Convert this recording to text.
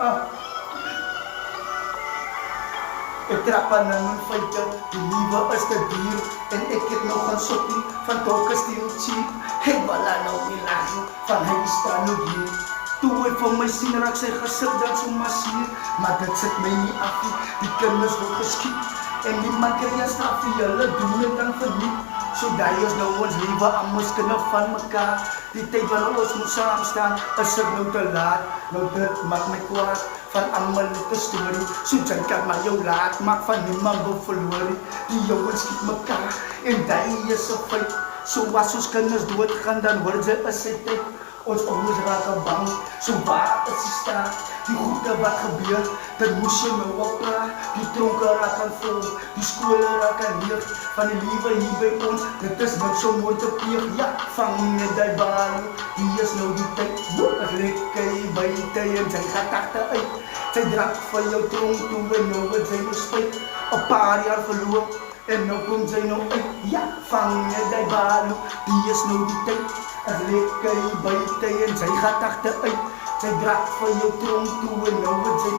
Ah, ek trap aan in mijn feite, die liewe is te duur. En ek het nog een soppie van Dolke Steel cheap. Hey, wala nou nie lachen, van hy staan nog hier. Toe hy vir my sien, raak sy gesit dan so masier. Maar dit sit my nie af nie, die kinders word geskiet. En niemand kry een straf vir julle, doen het dan verniet. So die is nou ons liewe, ons kinders van mekaar. Die tyd wanneer ons moet saam staan, is ek nou te laat. Nou dit maak my kwaad, van allemaal net 'n story. So jy kan maar jou laat, maak van niemand wil verloor. Die jongens skiet mekaar, en die is 'n feit. So as ons kinders doodgaan, dan hoor jy is sy tyd. Ons ouers raak bang, so waar is die staat? Die goede wat gebeur, dan moes jy nou op praat. Die tronke raak aan vol, die skole raak aan leeg. Van die liewe hier by ons, dit is niks om mooi te pleeg. Ja, vang net die bal, die is nou die tyd. Ek lekker hier buite en sy gaat achteruit. Sy draak van jou tronk toe en nou het sy nog spijt. 'n paar jaar verloor, en nou kom sy nou uit. Ja, vang net die bal, die is nou die tyd. Ek lekker hier buite en sy gaat achteruit. Sy draak van jou tronk toe en nou het sy